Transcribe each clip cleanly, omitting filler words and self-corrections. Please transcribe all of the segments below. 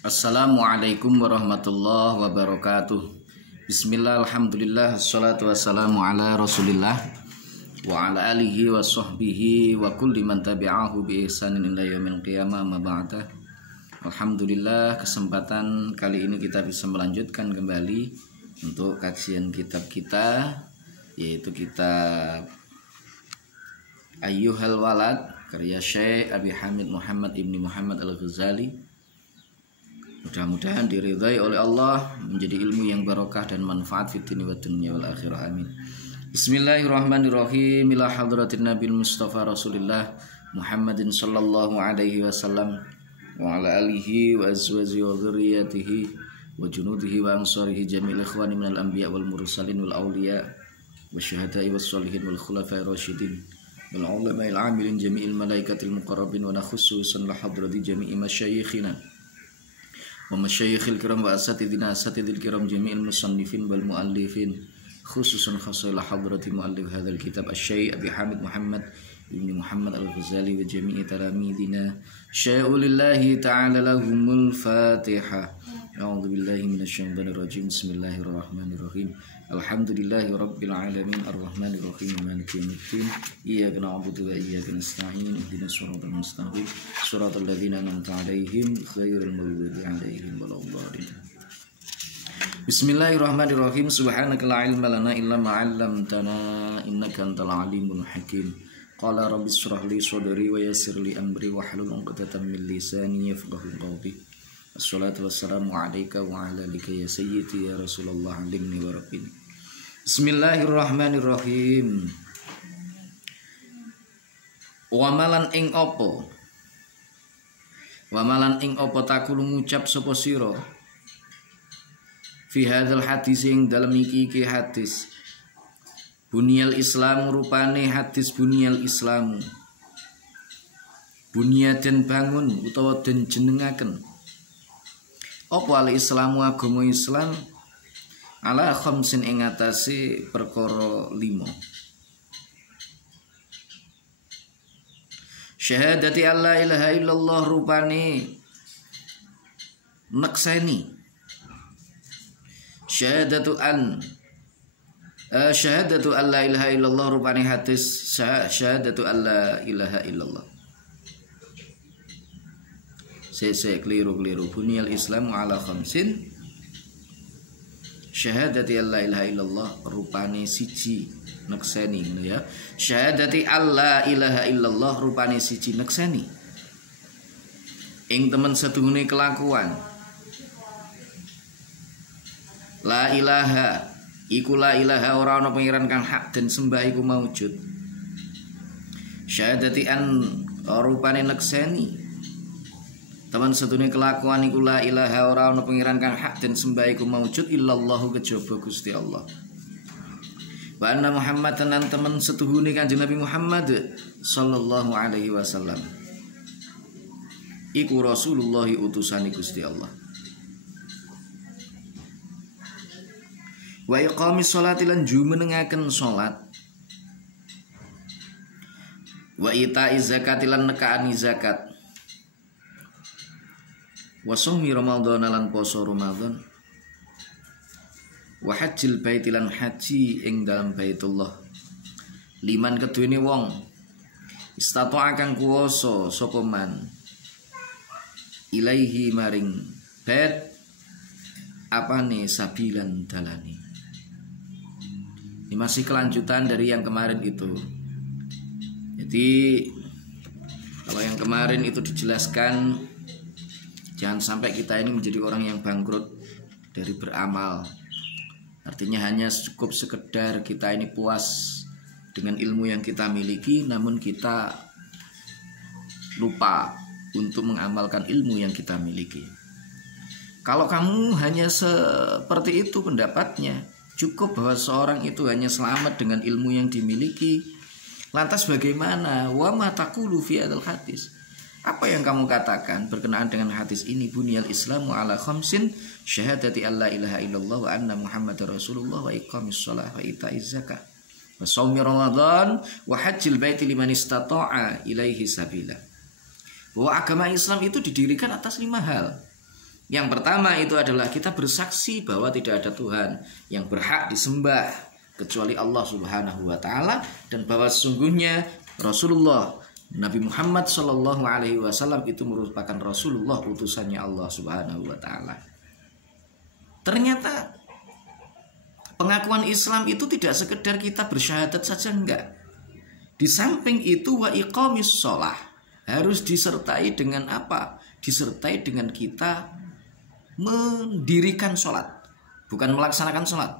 Assalamualaikum warahmatullahi wabarakatuh. Bismillah, alhamdulillah, assalatu wassalamu ala rasulillah wa ala alihi wa sahbihi wa kulli man tabi'ahu bi ihsanin ila yaumil qiyamah ma ba'da. Alhamdulillah, kesempatan kali ini kita bisa melanjutkan kembali untuk kajian kitab kita, yaitu kitab Ayyuhal Walad karya Syekh Abi Hamid Muhammad Ibni Muhammad Al-Ghazali. Mudah-mudahan diridhai oleh Allah, menjadi ilmu yang barokah dan manfaat fid dunya wa dunya wal akhirah, amin. Bismillahirrahmanirrahim. Ila hadratin Nabil Mustafa Rasulillah Muhammadin sallallahu alaihi wasallam wa ala alihi wa azwajihi wa dzurriyyatihi wa junudihi wa ansarihi jami'il ikhwani minal anbiya wal mursalin wal awliya wa syuhada'i was sholihin wal khulafa'ir rasyidin wal ulama'il amilin jami'il malaikatil muqarrabin wa nakhussu la hadrati jami'i masyayikhina wa masyayikhil kiram wa asatidina asatidil kiram jami'il musannifin wal muallifin khususan khasailah hadrati muallif hadzal kitab asy-syekh Abi Hamid Muhammad Ibni Muhammad Al-Ghazali wa jami'i talamidina syai'ulillahi ta'ala lahumul Fatiha. A'udzu billahi minasyaitonir rajim. Bismillahirrahmanirrahim. Alhamdulillahi rabbil alamin arrahmanir rahim maliki yaumiddin. Iyyaka na'budu wa iyyaka nasta'in. Ihdinas siratal mustaqim. Shiratal ladzina an'amta 'alaihim ghairil maghdubi 'alaihim waladdallin. Bismillahirrahmanirrahim. Subhanaka la ilma lana illa ma 'allamtana innaka antal alimul hakim. Qala rabbi shrah li sadri wa yassir li amri wahlul 'uqdatam min lisani yafqahu qawli. Assalatu wassalamu alayka wa ala alika ya sayyidi ya Rasulullah alimni wa rabbini. Bismillahirrahmanirrahim. Wamalan ing opo takulu ngucap sapa sira fi hadzal hadis ing dalem iki hadis. Bunyal Islam rupane hadis bunyal Islamu. Bunya den bangun utawa den jenengaken. Apa al Islamu agama Islam ala khamsin ing atase perkara 5. Syahadati alla ilaha illallah rupane nekseni. Syahadatu alla ilaha illallah rupane hadis syahadatu alla ilaha illallah. Saya keliru Bunyal Islam ala khamsin. Syahadati alla ilaha illallah rupane siji nekseni, ya. Syahadati alla ilaha illallah rupane siji nekseni ing temen sedungune kelakuan. La ilaha iku la ilaha ora ana pangeran kang hak den sembah iku maujud. Syahadati an rupane nekseni teman sedune kelakuan iku la ilaha ora ana pangeran kang hak den sembah iku maujud illallahu kejaba Gusti Allah. Wa anna Muhammadan lan teman setuhune Kanjeng Nabi Muhammad sallallahu alaihi wasallam iku Rasulullah utusane Gusti Allah. Wa iqamis sholati lan jumenengaken salat. Wa ita'iz zakati lan nekaani zakat. Wa shaumi Ramadan lan poso Ramadan. Wa hajjil baiti lan haji ing dalam Baitullah. Liman keduwene wong istata'a kang kuwasa sapa man ilaihi maring bait apane sabilan dalane. Ini masih kelanjutan dari yang kemarin itu. Jadi kalau yang kemarin itu dijelaskan, jangan sampai kita ini menjadi orang yang bangkrut dari beramal. Artinya hanya cukup sekedar kita ini puas dengan ilmu yang kita miliki, namun kita lupa untuk mengamalkan ilmu yang kita miliki. Kalau kamu hanya seperti itu pendapatnya, cukup bahwa seorang itu hanya selamat dengan ilmu yang dimiliki. Lantas bagaimana? Wa ma taqulu fi hadzal hadis? Apa yang kamu katakan berkenaan dengan hadis ini? Bunyal Islamu ala khamsin syahadati alla ilaha illallah wa anna Muhammadar Rasulullah wa iqamis shalah wa ita'iz zakah wa shaumi Ramadan wa hajjil baiti liman istata'a ilaihi sabila. Bahwa agama Islam itu didirikan atas 5 hal. Yang pertama itu adalah kita bersaksi bahwa tidak ada Tuhan yang berhak disembah kecuali Allah Subhanahu wa taala, dan bahwa sesungguhnya Rasulullah Nabi Muhammad Shallallahu alaihi wasallam itu merupakan Rasulullah, utusannya Allah Subhanahu wa taala. Ternyata pengakuan Islam itu tidak sekedar kita bersyahadat saja, enggak. Di samping itu wa iqamis shalah, harus disertai dengan apa? Disertai dengan kita mendirikan sholat, bukan melaksanakan sholat.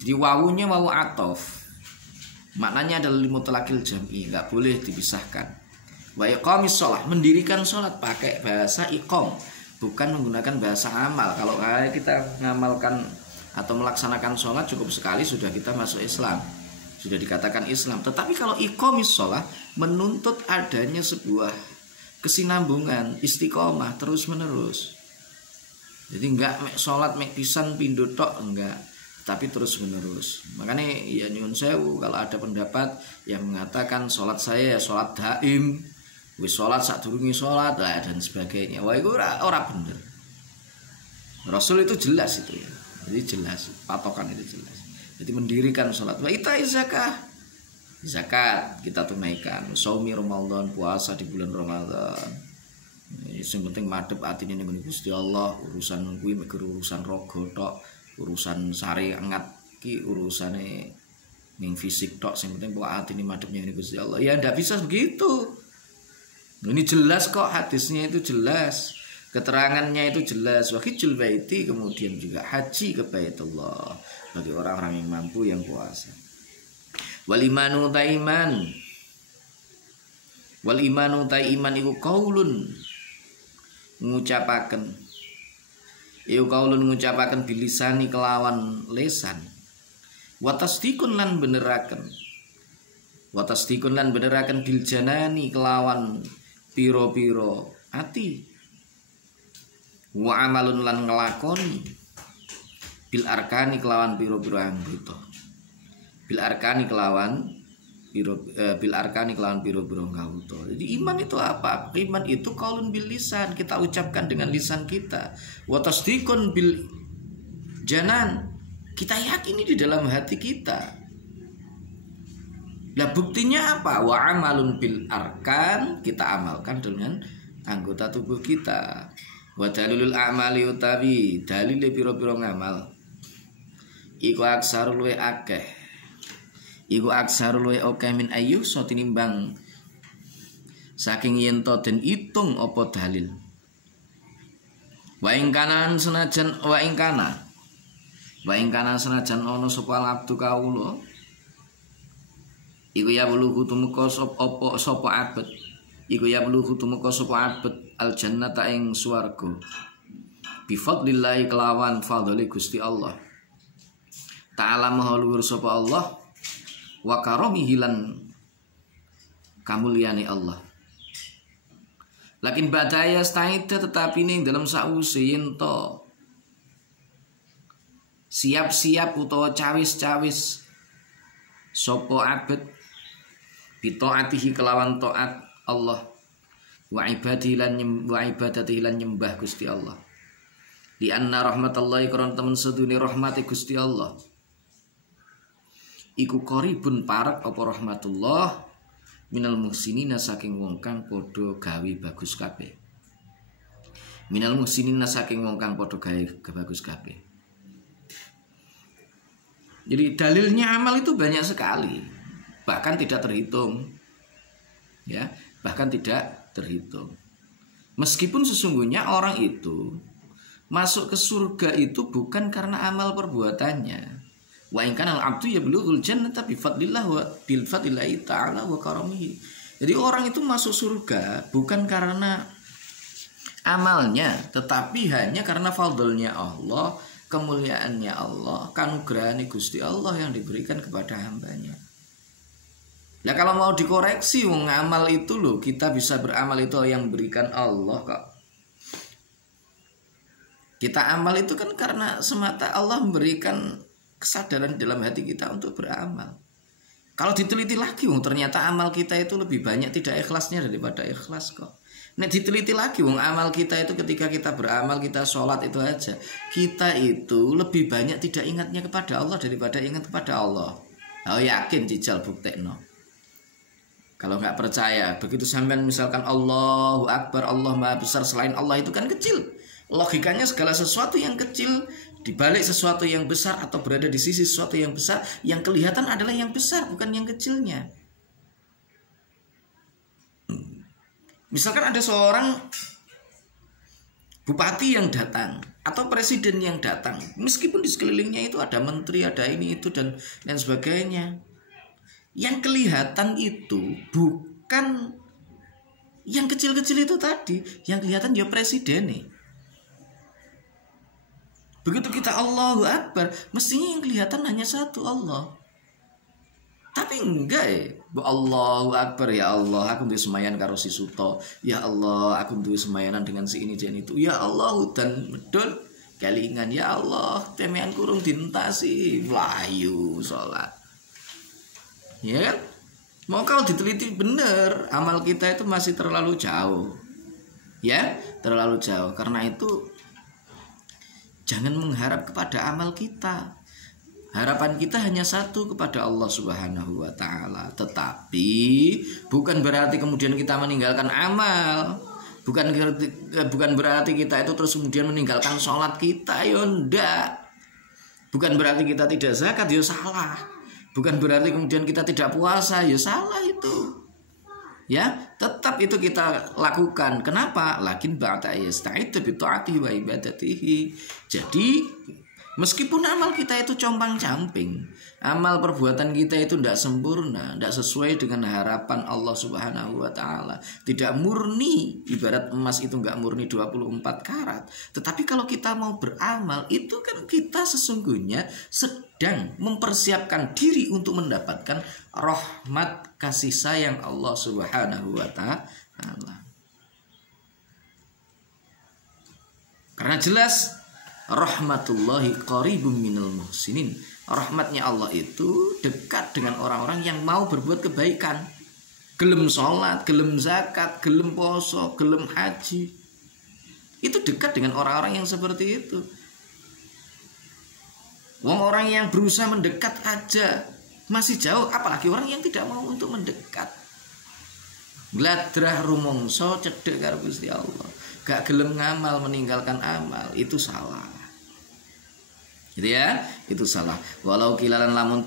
Jadi wawunya wawu atof, maknanya adalah limutlaqil jam'i, nggak boleh dipisahkan. Wa iqamis sholat, mendirikan sholat pakai bahasa iqam, bukan menggunakan bahasa amal. Kalau kita ngamalkan atau melaksanakan sholat cukup sekali sudah kita masuk Islam, sudah dikatakan Islam. Tetapi kalau iqamis sholat menuntut adanya sebuah kesinambungan, istiqomah terus menerus. Jadi enggak sholat mek pisan pindho tok, enggak, tapi terus menerus. Makanya ya nyuwun sewu kalau ada pendapat yang mengatakan sholat saya ya sholat daim, wis sholat sadurunge sholat lah dan sebagainya. Wah itu ora bener. Rasul itu jelas itu ya. Jadi jelas, patokan itu jelas. Jadi mendirikan sholat. Wa itai zakah, zakat kita tunaikan. Shaumi Ramadan, puasa di bulan Ramadan. Yang penting madhep atine ning Gusti Allah. Urusan kuwi mek urusan raga tok, urusan sare angat ki urusane ning fisik tok, sing penting pokoke atine madhep ning Gusti Allah. Ya ndak bisa begitu. Ini jelas kok, hadisnya itu jelas, keterangannya itu jelas. Wa hajjul baiti, kemudian juga haji ke Baitullah bagi orang-orang yang mampu, yang puasa. Wal imanu taiman, wal imanu taiman iku qaulun, ngucapaken, iku qaulun ngucapaken bilisani kelawan lesan, wa tasdiqun lan beneraken, wa tasdiqun lan beneraken bil janani kelawan piro-piro ati, wa amalun lan ngelakoni bil arkani kelawan piro-piro anggota, bil arkani kelawan piro-piro anggota. Jadi iman itu apa? Iman itu qaulun bil lisan, kita ucapkan dengan lisan kita. Wa tasdiqun bil janan, kita yakini di dalam hati kita. Nah buktinya apa? Wa amalun bil arkan, kita amalkan dengan anggota tubuh kita. Wa dalilul a'mali utawi dalile pira-pira ngamal iku aksarul luwe akeh, iku aksarul luwe akeh min ayyuh so tinimbang saking yen to den itung apa dalil. Wa ing kanan senajan senajan ana sapa abdu kawula iku ya buluhu tumeka sapa abet, iku ya buluhu tumeka sapa abet al jannata ing swarga bi fadlillah kelawan fadhole Gusti Allah ta'ala maha luhur sapa Allah wa karamihi lan kamulyane Allah. Lakin badaya staida, tetapi ning dalam sause yen to siap-siap utawa cawis-cawis sapa abet bitaatihi kelawan taat Allah wa ibadatihi lan nyembah Gusti Allah. Li anna rahmatallahi karon temen sedune rahmate Gusti Allah iku qaribun parek apa rahmatullah minal muhsinina saking wong kang padha gawe bagus kabeh. Minal muhsinina saking wong kang padha gawe bagus kabeh. Jadi dalilnya amal itu banyak sekali, bahkan tidak terhitung, ya, bahkan tidak terhitung. Meskipun sesungguhnya orang itu masuk ke surga itu bukan karena amal perbuatannya. Wa in kana al-'abdu yablughul jannata bi fadlillah wa bil fadlillahi ta'ala wa karamihi. Jadi orang itu masuk surga bukan karena amalnya, tetapi hanya karena fadlnya Allah, kemuliaannya Allah, kanugrahane Gusti Allah yang diberikan kepada hambanya. Nah kalau mau dikoreksi wong amal itu loh, kita bisa beramal itu yang berikan Allah kok. Kita amal itu kan karena semata Allah memberikan kesadaran dalam hati kita untuk beramal. Kalau diteliti lagi, ternyata amal kita itu lebih banyak tidak ikhlasnya daripada ikhlas kok. Nek diteliti lagi, wong amal kita itu ketika kita beramal, kita sholat itu aja, kita itu lebih banyak tidak ingatnya kepada Allah daripada ingat kepada Allah. Oh yakin jijal buktekno. Kalau nggak percaya, begitu sampean misalkan Allahu Akbar, Allah Maha Besar, selain Allah itu kan kecil. Logikanya segala sesuatu yang kecil dibalik sesuatu yang besar atau berada di sisi sesuatu yang besar, yang kelihatan adalah yang besar, bukan yang kecilnya. Misalkan ada seorang bupati yang datang atau presiden yang datang, meskipun di sekelilingnya itu ada menteri, ada ini itu dan lain sebagainya, yang kelihatan itu bukan yang kecil-kecil itu tadi, yang kelihatan dia presiden nih. Begitu kita Allahu Akbar, mestinya yang kelihatan hanya satu, Allah. Tapi enggak ya, Allahu Akbar, ya Allah, aku duwe semayan karo si Suto, ya Allah, aku duwe semayanan dengan si ini dan itu, ya Allah, dan medul kelingan, ya Allah, temean kurung dintasi melayu sholat. Ya kan? Mau kalau diteliti bener, amal kita itu masih terlalu jauh. Ya, terlalu jauh. Karena itu jangan mengharap kepada amal kita. Harapan kita hanya satu kepada Allah Subhanahu wa Ta'ala. Tetapi bukan berarti kemudian kita meninggalkan amal. Bukan berarti kita itu terus kemudian meninggalkan sholat kita. Ya enggak. Bukan berarti kita tidak zakat. Ya salah. Bukan berarti kemudian kita tidak puasa. Ya salah itu. Ya, tetap itu kita lakukan. Kenapa? Lakin ba'da yasta'id bi ta'atihi wa ibadatihi. Jadi meskipun amal kita itu compang-camping, amal perbuatan kita itu tidak sempurna, tidak sesuai dengan harapan Allah Subhanahu wa Ta'ala, tidak murni, ibarat emas itu nggak murni 24 karat. Tetapi kalau kita mau beramal, itu kan kita sesungguhnya sedang mempersiapkan diri untuk mendapatkan rahmat kasih sayang Allah Subhanahu wa Ta'ala. Karena jelas rahmatullahi qaribum minal muhsinin. Rahmatnya Allah itu dekat dengan orang-orang yang mau berbuat kebaikan. Gelem sholat, gelem zakat, gelem poso, gelem haji. Itu dekat dengan orang-orang yang seperti itu. Orang yang berusaha mendekat aja masih jauh, apalagi orang yang tidak mau untuk mendekat. Gladrah rumongso cedek karo Gusti Allah. Gak gelem ngamal, meninggalkan amal, itu salah. Gitu ya, itu salah. Walau kilalan lamun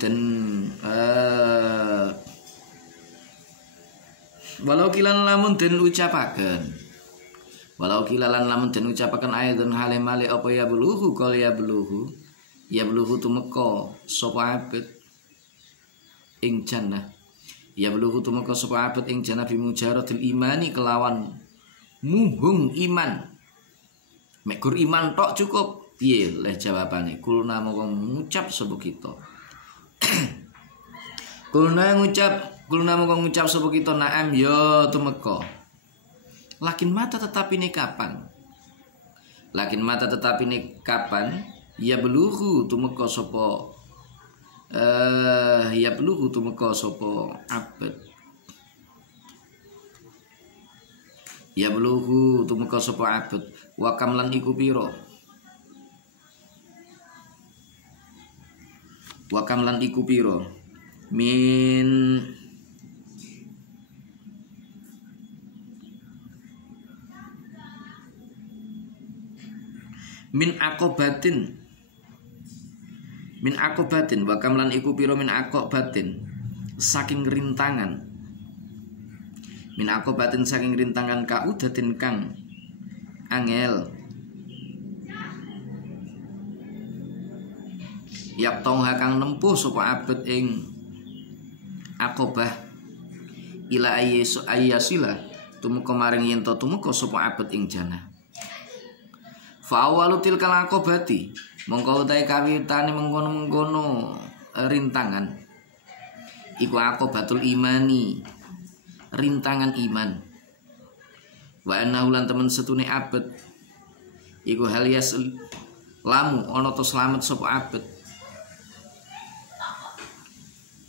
den ucapaken. Walau kilalan lamun den ucapaken ayatun halimale apa ya buluhu kal ya buluhu. Ya buluhu tumeka sapa abet ing jannah. Ya buluhu tumeka sapa abet ing jannah bimujaradil imani kelawan muhung iman. Mekur iman tok cukup. Piye leh jawabane? Kulna moko ngucap sapa kita. Kulna moko ngucap sapa kita naam ya tumeka. Lakin mata tetapi ini kapan? Ya beluhu tumeka sapa abet. Ya beluhu tumeka sapa abet. Wa kamlan iku pira? Wakam lan iku piro min akobatin wakam lan iku piro min akobatin saking rintangan kaudatin kang angel yap tongha kang nempuh sapa abet ing akobah ila ayyasila tumeka maring yen to tumeka sapa abet ing jannah. Fa awalu tilkal akobati mongko utahe kawitane mengkono-mengkono rintangan iku akobatul imani, rintangan iman. Wa annahu lan temen setune abet iku halias lamu ana to slamet sapa abet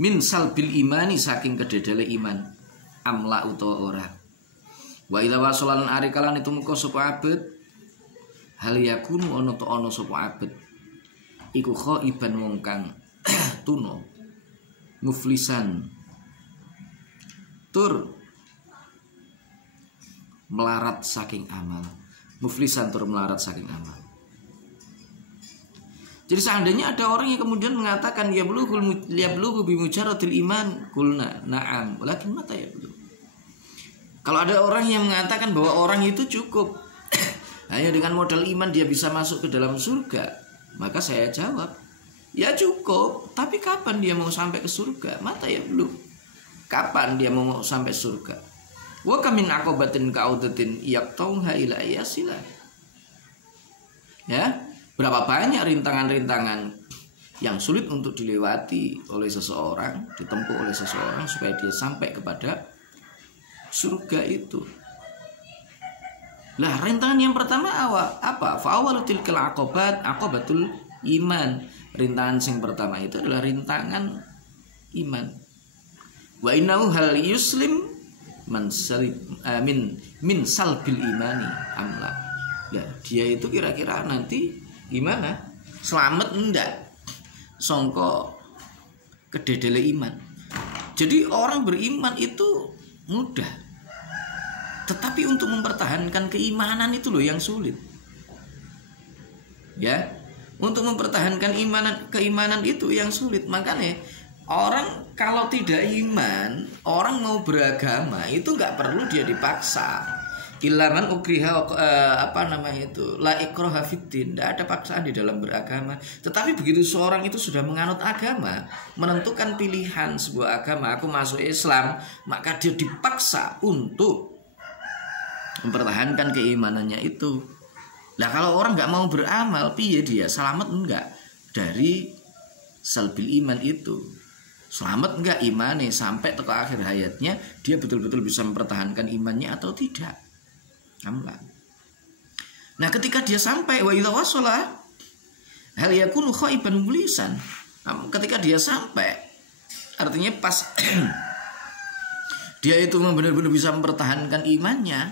min salbil imani saking kededele iman amla utawa ora. Wa ila wasolan ari kalan itu muka sapa abet hal yakunu ana to ana sapa abet iku khaiban wong kang tuna muflisan tur melarat saking amal. Muflisan tur melarat saking amal. Jadi seandainya ada orang yang kemudian mengatakan ya belughu bi mujarradil iman kulna na'am walakin mata ya belugh. Kalau ada orang yang mengatakan bahwa orang itu cukup hanya dengan modal iman dia bisa masuk ke dalam surga, maka saya jawab, ya cukup, tapi kapan dia mau sampai ke surga? Mata ya belum. Kapan dia mau sampai surga? Wa kamin aqabatin ka'udatin yaqtauha ila yasila. Ya, berapa banyak rintangan-rintangan yang sulit untuk dilewati oleh seseorang, ditempuh oleh seseorang supaya dia sampai kepada surga itu. Lah rintangan yang pertama apa? Fa'awalutil aqabat aqabatul iman. Rintangan yang pertama itu adalah rintangan iman. Wa innahu hal yuslim min salbil imani amla. Ya, dia itu kira-kira nanti gimana? Selamat enggak? Songko kededele iman. Jadi orang beriman itu mudah. Tetapi untuk mempertahankan keimanan itu loh yang sulit. Ya, untuk mempertahankan keimanan itu yang sulit. Makanya orang kalau tidak iman, orang mau beragama itu nggak perlu dia dipaksa. Ilaman ukriha la ikraha fiddin. Tidak ada paksaan di dalam beragama. Tetapi begitu seorang itu sudah menganut agama, menentukan pilihan sebuah agama, aku masuk Islam, maka dia dipaksa untuk mempertahankan keimanannya itu. Nah kalau orang nggak mau beramal, piye dia selamat enggak dari salbil iman itu? Selamat enggak imannya sampai ke akhir hayatnya dia betul-betul bisa mempertahankan imannya atau tidak? Amla. Nah ketika dia sampai wa idza wasala hal yakunu khaiban mulisan. Ketika dia sampai artinya pas dia itu benar-benar bisa mempertahankan imannya,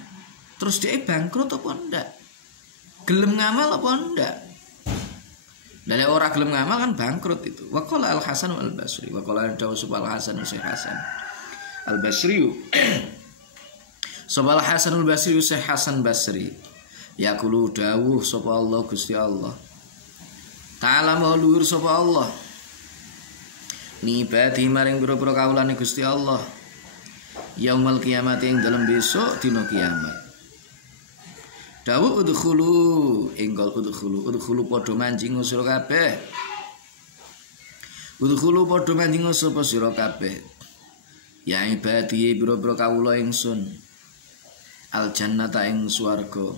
terus dia bangkrut apa enggak? Gelem ngamal apa enggak? Dari orang gelem ngamal kan bangkrut itu. Wa qala Al-Hasan Al-Basri, wa qala Dawsub Al-Hasan Syekh Hasan Al-Basri. Sobal Hasan Al-Basri Syekh Hasan Basri. Yaqulu dawuh sapa Allah Gusti Allah. Ta'ala maulur sapa Allah. Nibati maring pira-pira kawulane Gusti Allah. Yaumul kiamat ing dalem besok dina kiamat. Dawuh udkhulu enggal udkhulu padha manjing sira kabeh. Udkhulu padha manjing sapa sira kabeh. Ya ibadi biro-biro kawula ingsun. Al jannata ing swarga.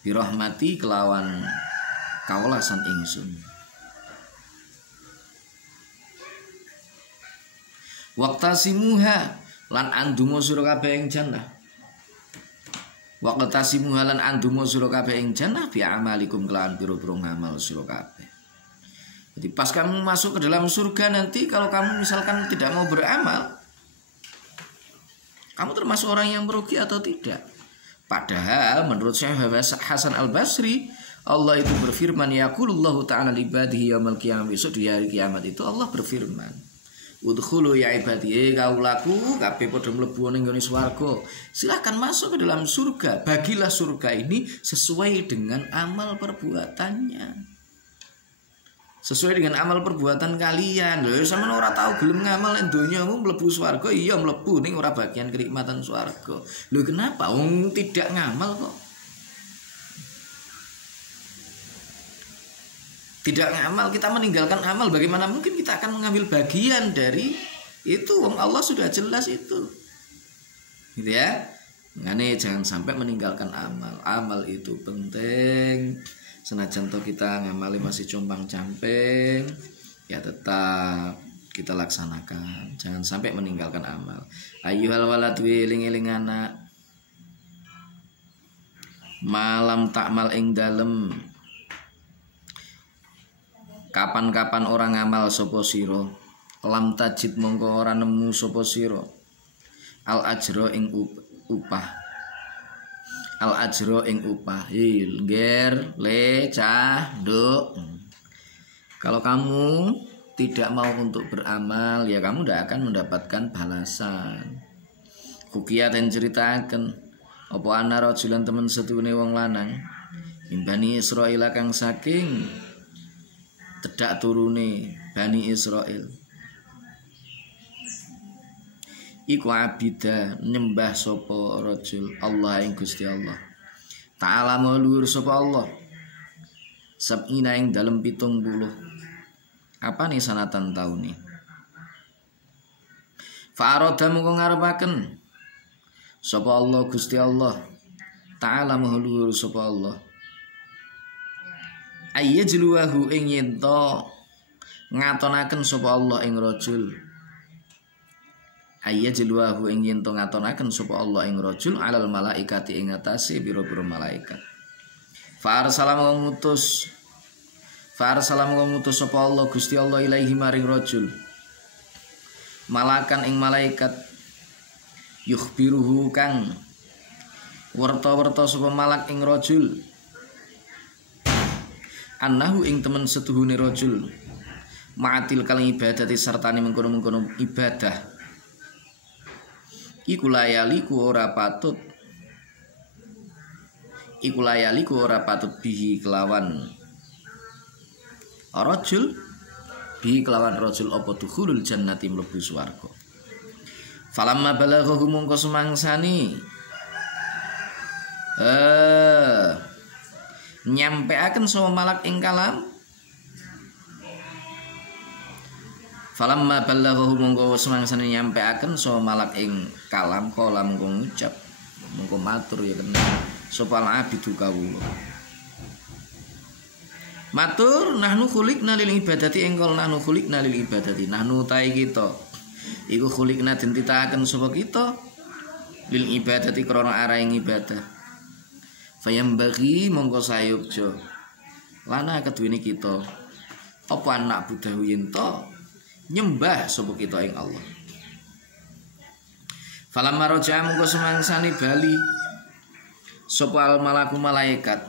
Bi rahmati kelawan kawelasan ingsun. Waqtasimuha lan andungo sira kabeh ing jannah. Waqtasimuha lan andungo sira kabeh ing jannah bi amalikum kelawan pira-pira ngamal sira kabeh. Jadi pas kamu masuk ke dalam surga nanti kalau kamu misalkan tidak mau beramal, kamu termasuk orang yang merugi atau tidak? Padahal menurut Syekh Hasan Al-Basri, Allah itu berfirman yaqulullahu ta'ala li ibadihi yaumil qiyamah, besok di hari kiamat itu Allah berfirman, udkhulu ya ibadi kaulaku kabeh padha mlebu ning nggone swarga. Silakan masuk ke dalam surga. Bagilah surga ini sesuai dengan amal perbuatannya. Sesuai dengan amal perbuatan kalian. Lho sampeyan ora tahu gelem ngamal ning donyamu mlebu swarga, iya mlebu ning ora bagian kenikmatan swarga. Lho kenapa wong tidak ngamal kok? Tidak ngamal, kita meninggalkan amal, bagaimana mungkin kita akan mengambil bagian dari itu? Wong Allah sudah jelas itu. Gitu ya. Makanya jangan sampai meninggalkan amal. Amal itu penting. Senajan toh kita ngamali masih compang-camping, ya tetap kita laksanakan. Jangan sampai meninggalkan amal. Ayyuhal walad eling-eling anak. Malam takmal ing dalem. Kapan-kapan orang ngamal sapa sira, lam tajid mongko ora nemu sapa sira. Al ajra ing upah. al ajro ing upah. Ger le cah do. Kalau kamu tidak mau untuk beramal, ya kamu tidak akan mendapatkan balasan. Kukiat dan ceritakan apa ana rajulan temen setune wong lanang Bani Israil kang saking tedak turune Bani Israil iku abida nyembah sapa rajul Allah ing Gusti Allah Ta'ala maluhur sapa Allah sab'ina ing dalem 70 apa nih sanatan taune fa'arada mung ngarepaken sapa Allah Gusti Allah Ta'ala maluhur sapa Allah ayyajluhu ing yento ngatonaken sapa Allah ing rajul ayyajluhu ing yento ngatonaken sapa Allah ing rajul alal malaikati ing atase biro-biro malaikat fa arsala ngutus sapa Allah Gusti Allah ilaihi maring rajul malakan ing malaikat yukhbiruhu kang werta-werta sapa malak ing rajul annahu ing temen setuhune rajul ma'atil kal ibadati sartane mengkono-mengkono ibadah iku layaliku ora patut bihi kelawan rajul bihi kelawan rajul apa dukhulul jannati mlebu swarga falamma balaghahu mungko semangsani nyampeaken sapa malak ing kalam falamma ballaghahu mongko semangsane nyampeaken sapa malak ing kalam kala mongko ngucap mongko matur ya kena sapa abidu kawula matur nahnu khuliqna lil ibadati engkol nahnu khuliqna lil ibadati nahnu ta'i kita iku khuliqna den titakaken sapa kita lil ibadati krana arahe ibadah fayam bagi mongko sayukjo lana keduwene kita apa anak budahu yento nyembah sapa kita ing Allah falamma raja'a mongko semangsane bali sapa al malaku malaikat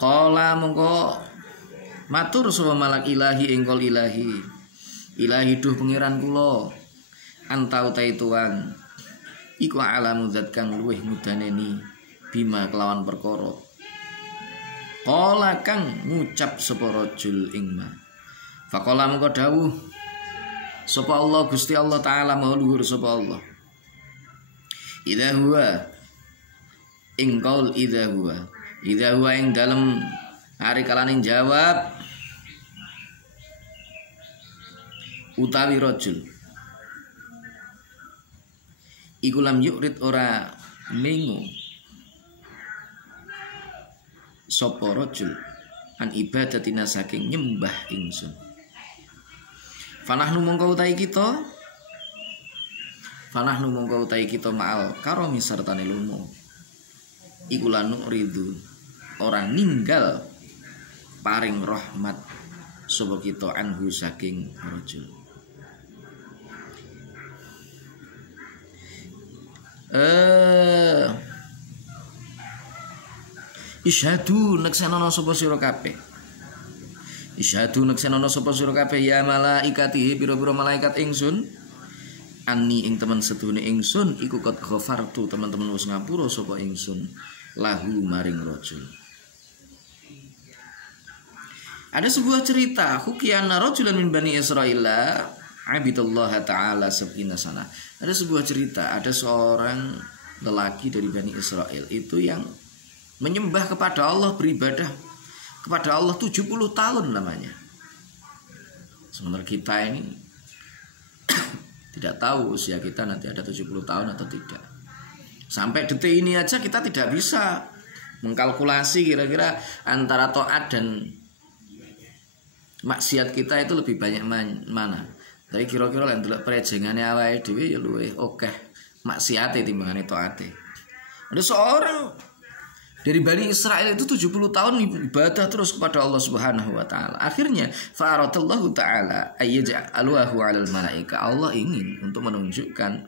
qala mongko matur sapa malak ilahi engkol ilahi duh pangeran kula antau taituan iku alamu zat kang luweh mudaneni bima kelawan perkara qala kang ngucap sapa rajul ing ma faqala mengko dawuh sapa Allah Gusti Allah taala mauluhur sapa Allah idza huwa ing qaul idza huwa ing dalem ari kalane jawab utawi rajul iku lam yurid ora mengu sapa rajul an ibadatina saking nyembah ingsun fanahnu mongko utahi kita ma'al karomi sartane lumo iku lanu ridu ora ninggal paring rahmat sapa kita anhu saking rajul Isyhadu neksenono sapa sira kabeh. Isyhadu neksenono sapa sira kabeh ya malaikati pira-pira malaikat ingsun. Ani ing temen sedune ingsun iku qad ghafartu teman-teman wis ngapura sapa ingsun lahu maring rajul. Ada sebuah cerita hukiyana rajulan min Bani Israil abidullah ta'ala sab'ina sana. Ada sebuah cerita ada seorang lelaki dari Bani Israil itu yang menyembah kepada Allah, beribadah kepada Allah 70 tahun namanya. Sementara kita ini tidak tahu usia kita nanti ada 70 tahun atau tidak. Sampai detik ini aja kita tidak bisa mengkalkulasi kira-kira antara taat dan maksiat kita itu lebih banyak mana. Tapi kira-kira lek ndelok prejengane awake dhewe ya luwih akeh maksiate timbangane taate. Ada seorang dari Bani Israil itu 70 tahun ibadah terus kepada Allah Subhanahu wa taala. Akhirnya fa'aradallahu taala ayyaj'aluhu 'alal malaika. Allah ingin untuk menunjukkan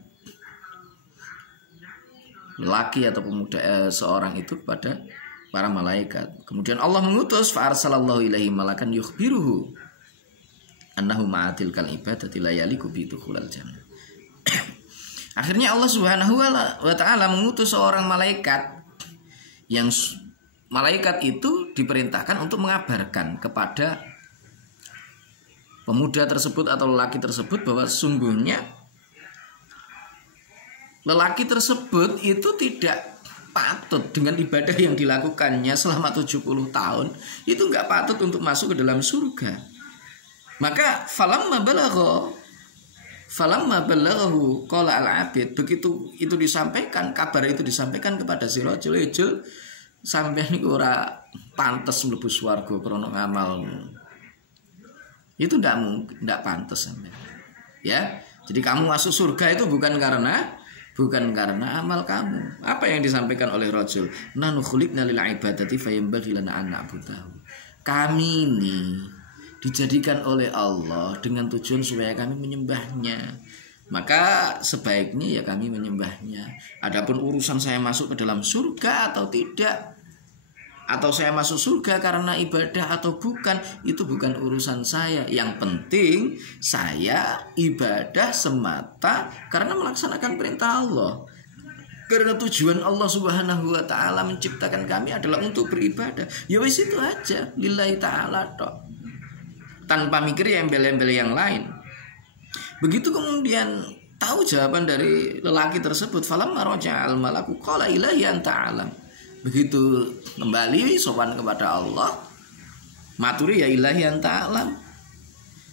lelaki atau pemuda seorang itu kepada para malaikat. Kemudian Allah mengutus fa arsalallahu ilaihi malakan yukhbiruhu annahu ma'atil kal ibadati la yaliku bi dukhulal jannah. Akhirnya Allah Subhanahu wa taala mengutus seorang malaikat yang malaikat itu diperintahkan untuk mengabarkan kepada pemuda tersebut atau lelaki tersebut bahwa sungguhnya lelaki tersebut itu tidak patut dengan ibadah yang dilakukannya selama 70 tahun, itu enggak patut untuk masuk ke dalam surga. Maka falamma balaghahu qala al-abid, begitu itu disampaikan, kabar itu disampaikan kepada si rajul, sampeyan niku ora pantes mlebu swarga krana ngamalmu. Itu ndak pantas sampai. Ya. Jadi kamu masuk surga itu bukan karena amal kamu. Apa yang disampaikan oleh Rasul? Nanu khuliqna lil ibadati fayambaghi lana an na'budahu. Kami ini dijadikan oleh Allah dengan tujuan supaya kami menyembahnya. Maka sebaiknya ya kami menyembahnya. Adapun urusan saya masuk ke dalam surga atau tidak, atau saya masuk surga karena ibadah atau bukan, itu bukan urusan saya. Yang penting saya ibadah semata karena melaksanakan perintah Allah. Karena tujuan Allah Subhanahu wa taala menciptakan kami adalah untuk beribadah. Ya wis itu aja, lillahi taala tok. Tanpa mikir embel-embel yang lain. Begitu kemudian tahu jawaban dari lelaki tersebut, falamma raja'al malaku qala ilahi anta alam. Begitu kembali sopan kepada Allah, maturi ya ilahi anta alam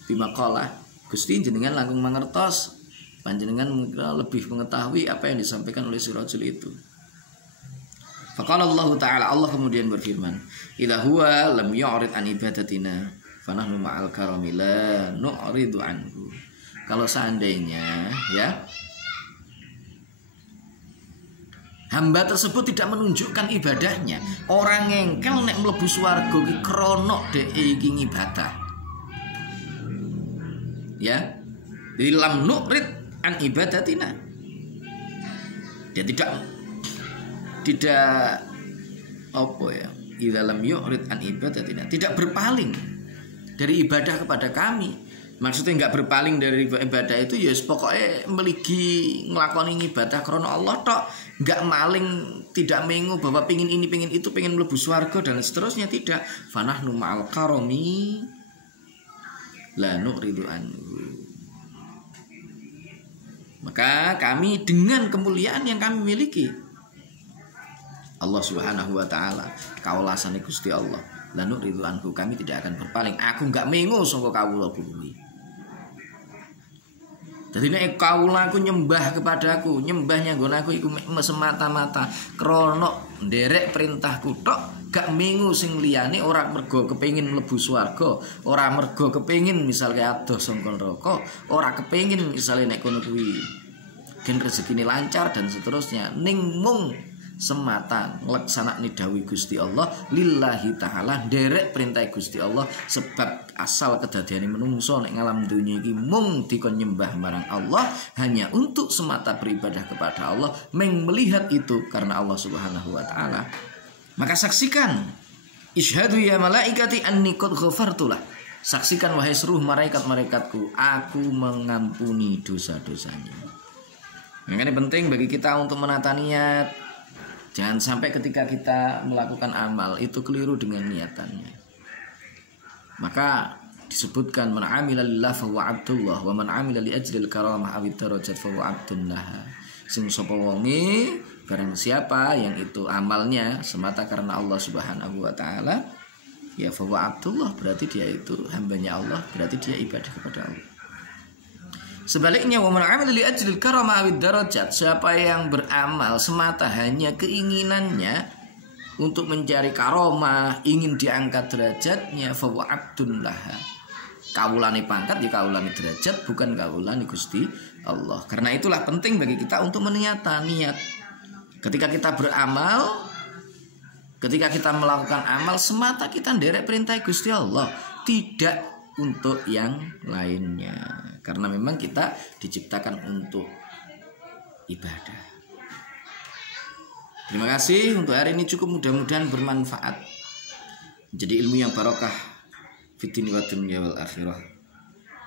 bima qala, Gusti jenengan langkung mangertos, panjenengan lebih mengetahui apa yang disampaikan oleh si rajul itu. Faqala Allah taala, Allah kemudian berfirman, idza huwa lam yu'rid an ibadatina fanahnu ma'al karami la nu'ridu anhu. Kalau seandainya ya hamba tersebut tidak menunjukkan ibadahnya, orang ngengkel nek mlebu swarga ki krana dhek iki ngibadah. Ya. Di lam nu'rid an ibadatina. Dia tidak apa ya? Idza lam yu'rid an ibadatina, tidak berpaling dari ibadah kepada kami. Maksudnya enggak berpaling dari ibadah itu ya pokoknya meligi nglakoni ibadah krana Allah tok. Enggak maling, tidak mengu bahwa pengin ini, pengin itu, pengin mlebu swarga dan seterusnya, tidak. Fanahnu ma'al karami la nu'ridu anhu. Maka kami dengan kemuliaan yang kami miliki, Allah Subhanahu wa taala, kaulasane Gusti Allah, la nu'ridu anhu, kami tidak akan berpaling. Aku enggak mengu sangka kawula kuwi. Jadi nek kawula aku nyembah kepadaku, nyembahnya nggon aku iku semata-mata krana nderek perintahku tok, gak mengu sing liyane, ora mergo kepengin mlebu swarga, ora mergo kepengin misal adoh saka neraka, ora kepengin misale nek kono kuwi gen rezekine lancar dan seterusnya, ning mung semata nglaksanakne dawuh Gusti Allah, lillahi taala, nderek perintah Gusti Allah. Sebab asal kedadiane menungso nek ngalam dunya iki mung dikon nyembah marang Allah, hanya untuk semata beribadah kepada Allah, meng melihat itu karena Allah Subhanahu wa taala. Maka saksikan, isyhadu ya malaikati anni qad ghafartulah. Saksikan wahai seluruh malaikat-malaikatku, aku mengampuni dosa-dosanya. Makanya penting bagi kita untuk menata niat. Jangan sampai ketika kita melakukan amal itu keliru dengan niatannya. Maka disebutkan man amila lillah fa huwa abdullah wa man amila li ajlil karamah awid darajat fa huwa abdullah. Sing sapa wonge barang siapa yang itu amalnya semata karena Allah Subhanahu wa taala, ya fa huwa abdullah, berarti dia itu hambanya Allah, berarti dia ibadah kepada Allah. Sebaliknya, wa man 'amila li ajlil karamah awid darajat, siapa yang beramal semata hanya keinginannya untuk mencari karomah, ingin diangkat derajatnya, fa wa abdullah. Kawulane pangkat ya kawulane derajat, bukan kawulane Gusti Allah. Karena itulah penting bagi kita untuk meniata niat. Ketika kita beramal, ketika kita melakukan amal semata kita nderek perintah Gusti Allah, tidak untuk yang lainnya. Karena memang kita diciptakan untuk ibadah. Terima kasih untuk hari ini cukup, mudah-mudahan bermanfaat. Jadi ilmu yang barokah fitni wa dunya wal akhirah.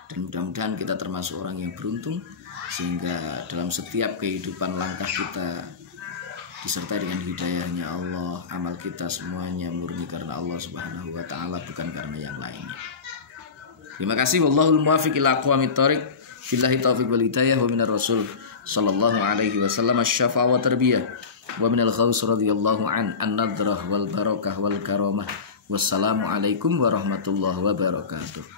Dan mudah-mudahan kita termasuk orang yang beruntung sehingga dalam setiap kehidupan langkah kita disertai dengan hidayahnya Allah, amal kita semuanya murni karena Allah Subhanahu wa taala, bukan karena yang lainnya. Terima kasih, wallahul muwaffiq ila aqwamit thoriq. Billahi taufiq wal hidayah wa minar rasul sallallahu alaihi wasallam asy-syafa' wa tarbiyah wa minal ghaus radhiyallahu an nadrah wal barakah wal karamah. Wassalamu alaikum warahmatullahi wabarakatuh.